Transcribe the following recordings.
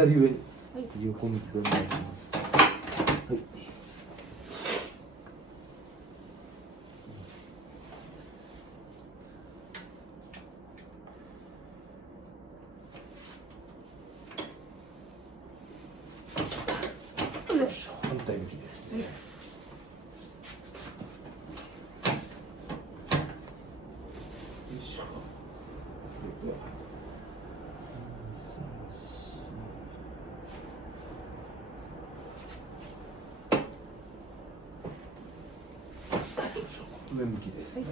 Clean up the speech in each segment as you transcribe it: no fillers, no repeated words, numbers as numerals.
左上にはい横向きでお願いします。はい。よいしょ、反対向きですね。よいしょ。上向きですね。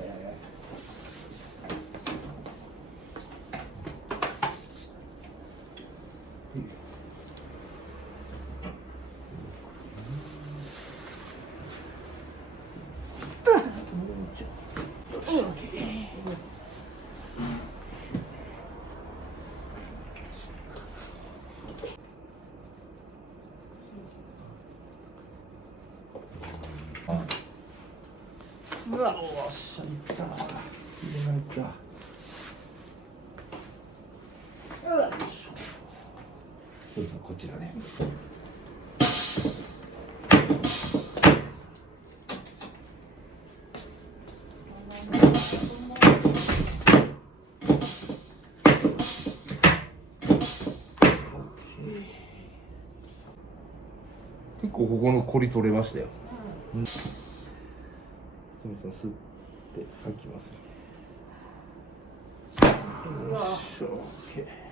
うわ、おっしゃ、いった。入れないか。よいしょ。どうぞこちらね。結構ここのコリ取れましたよ。うん。すみません、吸って吐きます。よいしょ。OK。